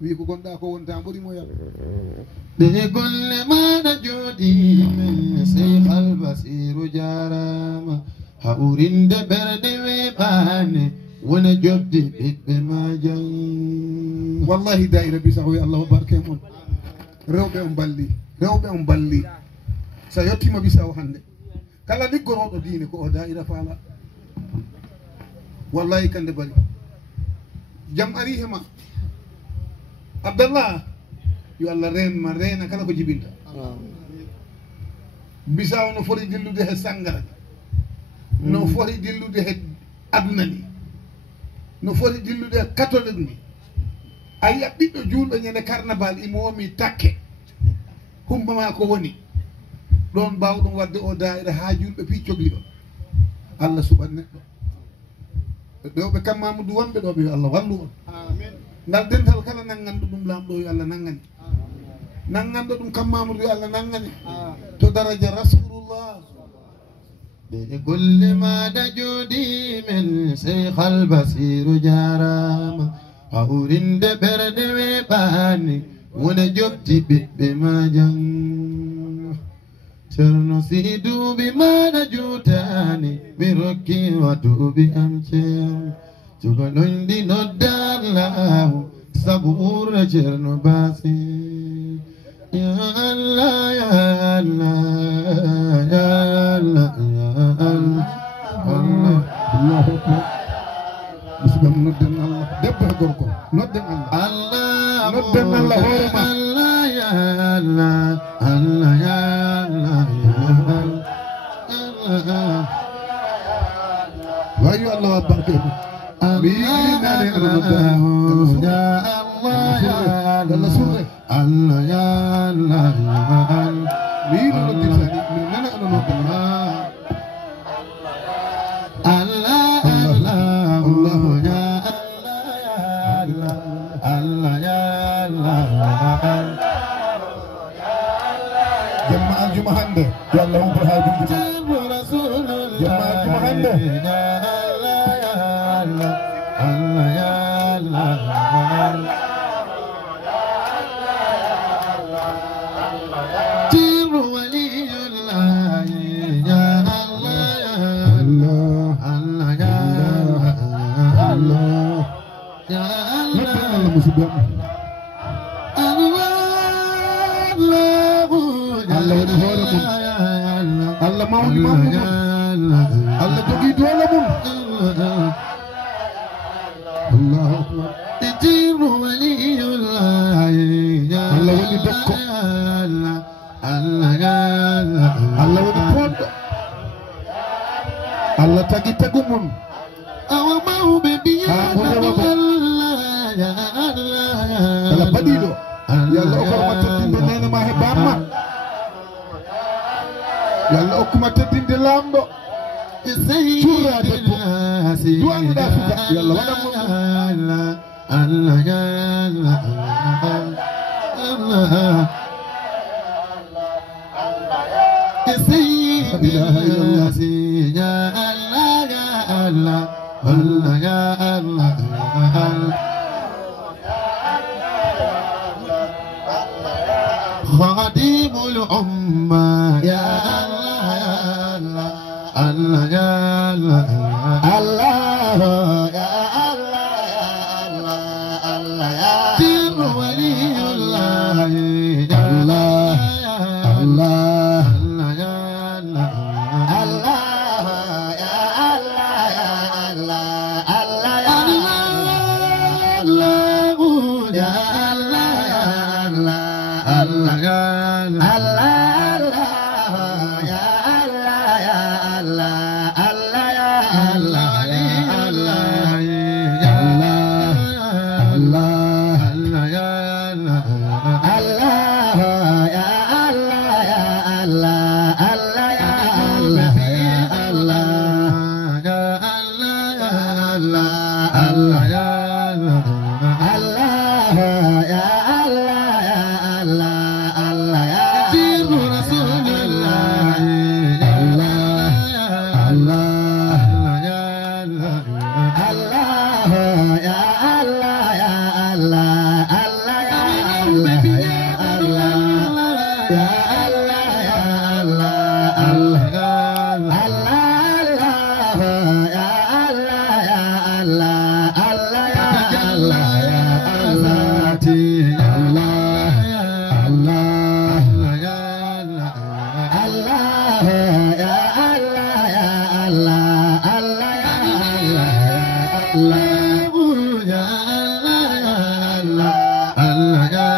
wi ko gonɗa ko wonta ɓurimo yalla de golle maɗa jooɗi men seyhal basiru jarama hawrinde ɓerɗe weɓane wona jobde ɓiɓɓe majam wallahi daira bisa o wi allah o barke mon rewɓe on balli rewɓe on balli sa yettima bisa o hande kala liggoroɗo diine ko o daira faala wallahi kande bari jam ari hema abdallah yo allah renma reena kala ko jibinta bisa o no foti dillude he sangara no foti dillude he aduna ni no foti dillude he catholique ni a yiya ɓiɗɗo julɗo ñande carnaval imomi takke humbama ko woni ɗon mbawɗum wadde o daira ha julɓe piccogli ɗo allah suɓat neɗɗo ɗewɓe kam mamadou wonɓe ɗo ɓe yo allah wallu on ngal dental kala nanganɗo ɗum lamɗo yo allah nangani nanganɗo ɗum kam mamadou yo allah nangani to daraja rasulullah de golle maɗa jooɗi men seyhal basiru jarama hawrinde ɓerɗe weɓani wona jobdi ɓiɓɓe majam ceerno si duuɓi maɗa juutani mi rokki wa duuɓi am ceerno cukalonɗi noddarlahu sabu ɓurna ceerno basi ya allah ya allah ya allah ya allah allah allahu akbar musidɗam nodden allah debbo e gorko nodden allah allah nodden allah hoorema allah ya allah allah ya allah ya allah wayo allah wa barke ɗum mi yiɗinade aɗa nodda ya allah ya allah surre allah ya allah ya allah mi yiɗo nodditani mi nana aɗa nodda Allah Allah Allah ya Allah Allah ya Allah jamma aljuma hande yo allah humpor haajuji jamma aljuma hande ya Allah ya Allah Allah ya Allah Jiru waliyullah ya Allah ya allah Allah ya allah ya nodden Allah allah musidɗam Allah Allah woni hoore mum allah mawni mammu mum allah jogii doole mum allahu akbar allah woni dokko allah woni poɗɗo allah tagi tagu mum kala baɗiɗo yo allah okkoma teddinde nene ma he bamma yo allah okkuma teddinde lamɗo curra debbo duwanuɗa suka yo allah waɗan mum Allah ya Allah Allah La ilaha illallah. ya Allah ya Allah Allah ya Allah خادم الأمة يا الله الله يا الله الله يا الله الله يا دين ولي الله يا الله الله يا الله الله يا الله يا الله الله يا الله الله يا Allah Allah ya Allah ya Allah Allah ya Allah ya Allah ya Allah Allah ya